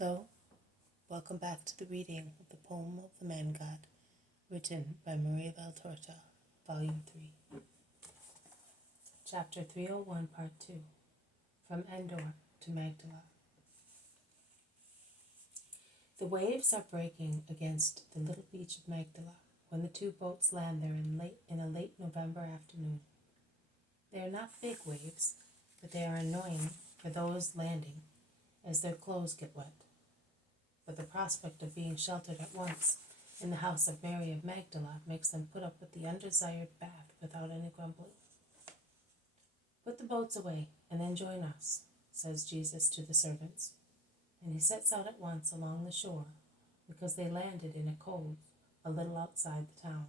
Hello, welcome back to the reading of the poem of the Man God, written by Maria Valtorta, Volume 3. Chapter 301, Part 2, From Endor to Magdala. The waves are breaking against the little beach of Magdala when the two boats land there in a late November afternoon. They are not big waves, but they are annoying for those landing, as their clothes get wet. But the prospect of being sheltered at once in the house of Mary of Magdala makes them put up with the undesired bath without any grumbling. "Put the boats away, and then join us," says Jesus to the servants, and he sets out at once along the shore, because they landed in a cove a little outside the town,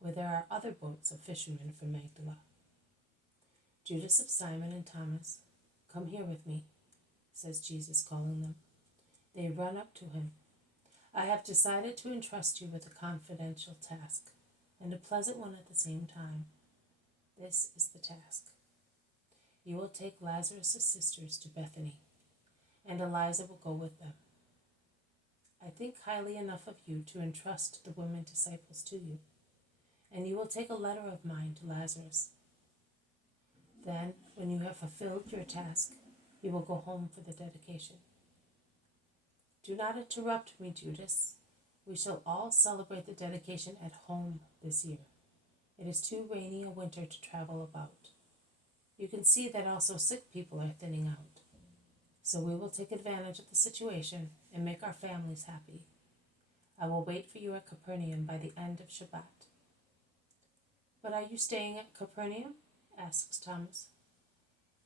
where there are other boats of fishermen from Magdala. "Judas of Simon and Thomas, come here with me," says Jesus, calling them. They run up to him. "I have decided to entrust you with a confidential task, and a pleasant one at the same time. This is the task. You will take Lazarus' sisters to Bethany, and Eliza will go with them. I think highly enough of you to entrust the women disciples to you, and you will take a letter of mine to Lazarus. Then, when you have fulfilled your task, you will go home for the dedication. Do not interrupt me, Judas. We shall all celebrate the dedication at home this year. It is too rainy a winter to travel about. You can see that also sick people are thinning out. So we will take advantage of the situation and make our families happy. I will wait for you at Capernaum by the end of Shabbat." "But are you staying at Capernaum?" asks Thomas.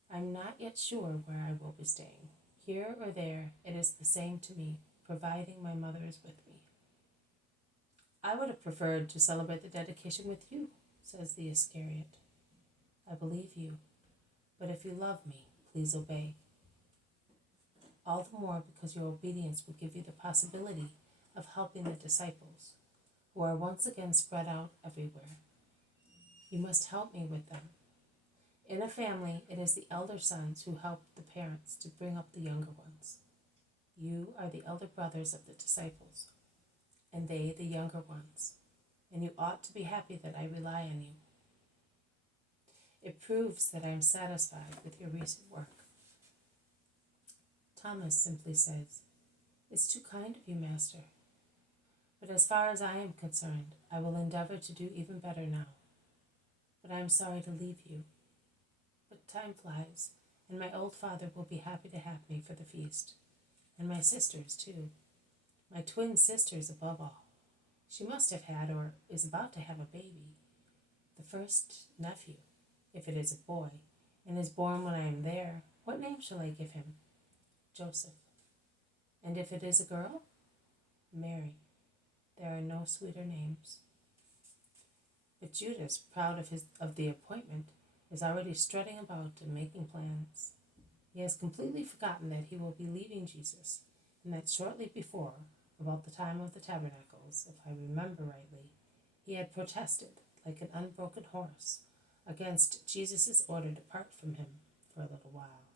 "I'm not yet sure where I will be staying. Here or there, it is the same to me, providing my mother is with me." "I would have preferred to celebrate the dedication with you," says the Iscariot. "I believe you, but if you love me, please obey. All the more because your obedience will give you the possibility of helping the disciples, who are once again spread out everywhere. You must help me with them. In a family, it is the elder sons who help the parents to bring up the younger ones. You are the elder brothers of the disciples, and they the younger ones, and you ought to be happy that I rely on you. It proves that I am satisfied with your recent work." Thomas simply says, "It's too kind of you, Master. But as far as I am concerned, I will endeavor to do even better now. But I am sorry to leave you. But time flies, and my old father will be happy to have me for the feast. And my sisters, too. My twin sisters above all. She must have had or is about to have a baby. The first nephew, if it is a boy, and is born when I am there, what name shall I give him? Joseph. And if it is a girl? Mary. There are no sweeter names." But Judas, proud of the appointment, is already strutting about and making plans. He has completely forgotten that he will be leaving Jesus, and that shortly before, about the time of the tabernacles, if I remember rightly, he had protested, like an unbroken horse, against Jesus' order to part from him for a little while.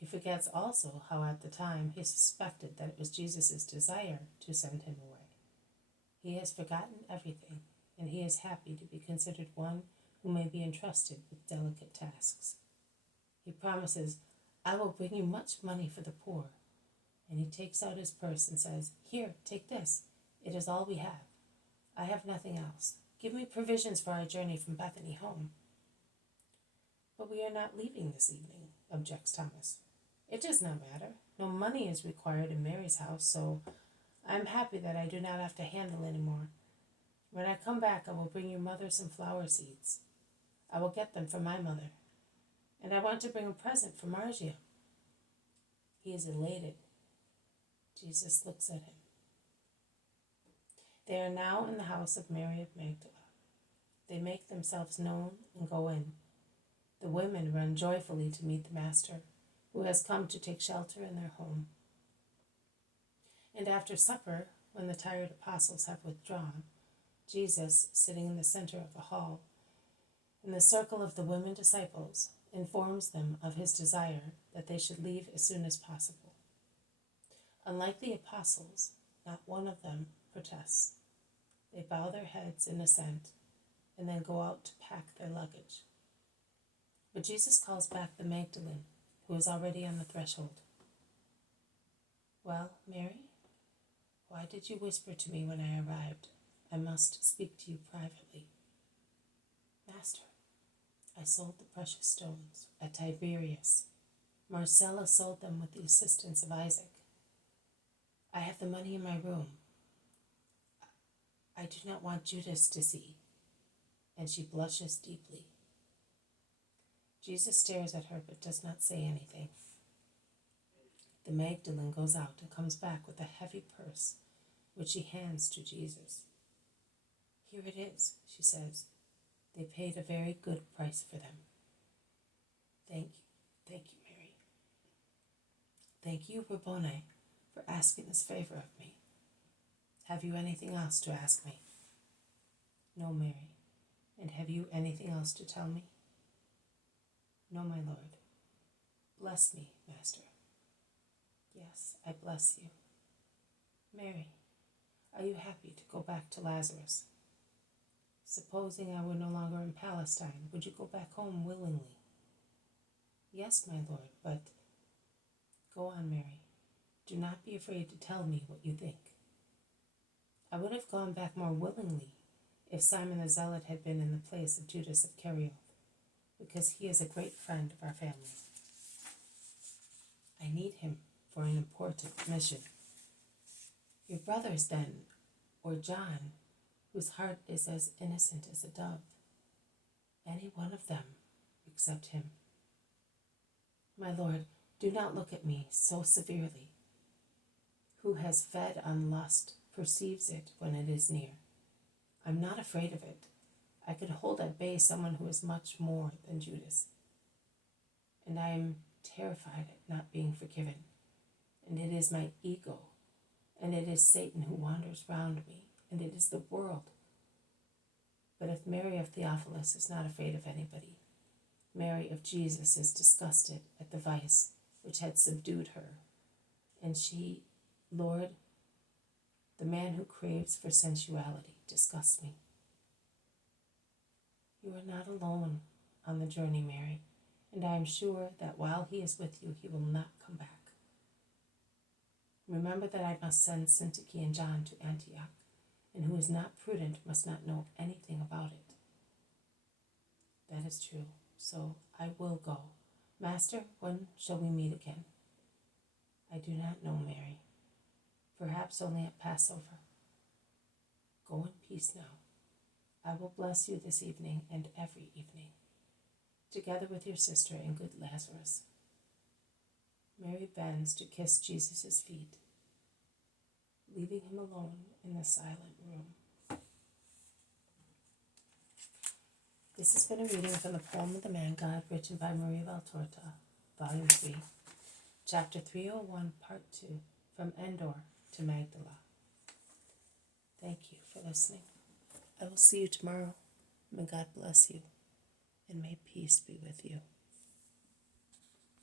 He forgets also how at the time he suspected that it was Jesus' desire to send him away. He has forgotten everything, and he is happy to be considered one who may be entrusted with delicate tasks. He promises, "I will bring you much money for the poor," and he takes out his purse and says, "Here, take this. It is all we have. I have nothing else. Give me provisions for our journey from Bethany home." "But we are not leaving this evening," objects Thomas. "It does not matter. No money is required in Mary's house, so I am happy that I do not have to handle any more. When I come back, I will bring your mother some flower seeds. I will get them from my mother. And I want to bring a present for Margia." He is elated. Jesus looks at him. They are now in the house of Mary of Magdala. They make themselves known and go in. The women run joyfully to meet the Master, who has come to take shelter in their home. And after supper, when the tired apostles have withdrawn, Jesus, sitting in the center of the hall, in the circle of the women disciples, informs them of his desire that they should leave as soon as possible. Unlike the apostles, not one of them protests. They bow their heads in assent and then go out to pack their luggage. But Jesus calls back the Magdalene, who is already on the threshold. "Well, Mary, why did you whisper to me when I arrived? I must speak to you privately." "Master, I sold the precious stones at Tiberias. Marcella sold them with the assistance of Isaac. I have the money in my room. I do not want Judas to see." And she blushes deeply. Jesus stares at her but does not say anything. The Magdalene goes out and comes back with a heavy purse, which she hands to Jesus. "Here it is," she says. "They paid a very good price for them." Thank you, Mary. "Thank you, Rabboni, for asking this favor of me. Have you anything else to ask me?" "No, Mary. And have you anything else to tell me?" "No, my Lord." "Bless me, Master." "Yes, I bless you." "Mary, are you happy to go back to Lazarus? Supposing I were no longer in Palestine, would you go back home willingly?" "Yes, my Lord, but—" "Go on, Mary. Do not be afraid to tell me what you think." "I would have gone back more willingly if Simon the Zealot had been in the place of Judas of Kerioth, because he is a great friend of our family. I need him for an important mission. Your brothers, then, or John, whose heart is as innocent as a dove, any one of them except him." "My Lord, do not look at me so severely. Who has fed on lust perceives it when it is near. I'm not afraid of it. I could hold at bay someone who is much more than Judas. And I am terrified at not being forgiven. And it is my ego, and it is Satan who wanders round me, and it is the world. But if Mary of Theophilus is not afraid of anybody, Mary of Jesus is disgusted at the vice which had subdued her. And she, Lord, the man who craves for sensuality disgusts me." "You are not alone on the journey, Mary, and I am sure that while he is with you, he will not come back. Remember that I must send Syntyche and John to Antioch, and who is not prudent must not know anything about it." "That is true, so I will go. Master, when shall we meet again?" "I do not know, Mary. Perhaps only at Passover. Go in peace now. I will bless you this evening and every evening, together with your sister and good Lazarus." Mary bends to kiss Jesus' feet, leaving him alone in the silent room. This has been a reading from the poem of the Man God, written by Maria Valtorta, Volume 3, Chapter 301, Part 2, From Endor to Magdala. Thank you for listening. I will see you tomorrow. May God bless you, and may peace be with you.